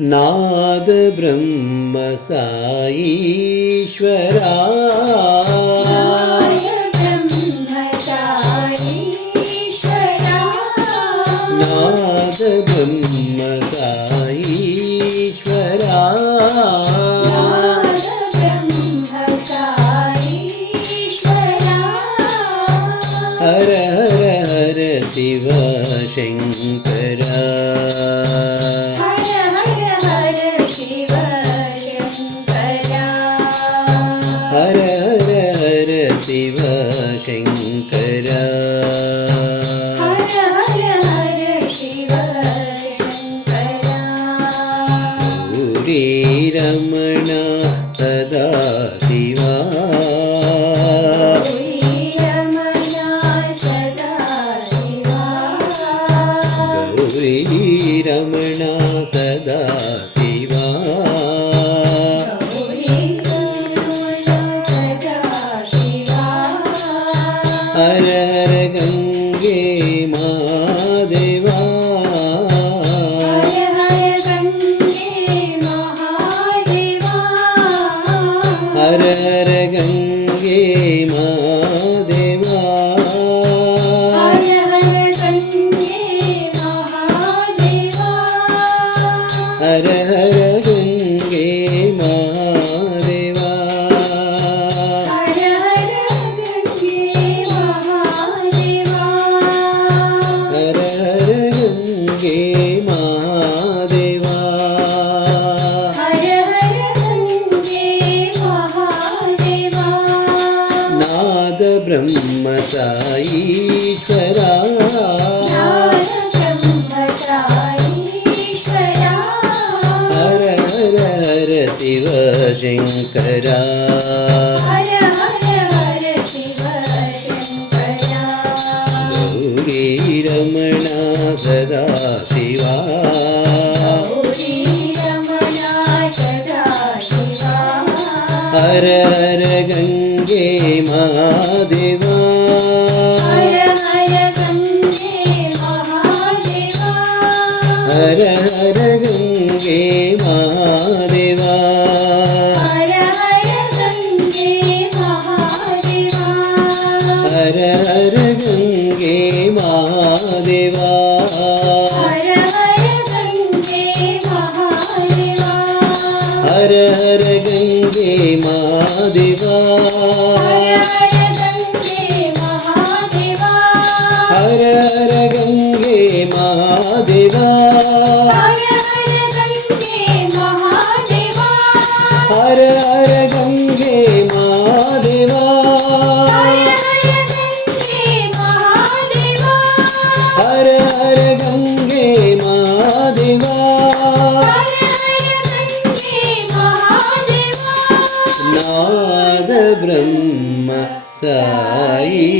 नाद ब्रह्म साईश्वरा नाद ब्रह्म साईश्वरा हर हर हर शिव शंकरा हर हर हर शिव शंकरा गौरी रमण सदा शिवा गौरी रमण सदा शिवा हर हर गंगे महादेवा हर हर गंगे महादेवा हर हर गंगे महादेवा हर हर गंगे महादेवा नाद ब्रह्म साईश्वरा हर हर हर शिव शंकरा गौरी रमण सदा शिवा हर हर गंगे महादेवा हर हर गंगे महादेवा हर हर गंगे महादेवा हर हर गंगे महादेवा हर हर गंगे महादेवा हर हर गंगे महादेवा हर हर गंगे महादेवा नाद ब्रह्म साईश्वरा।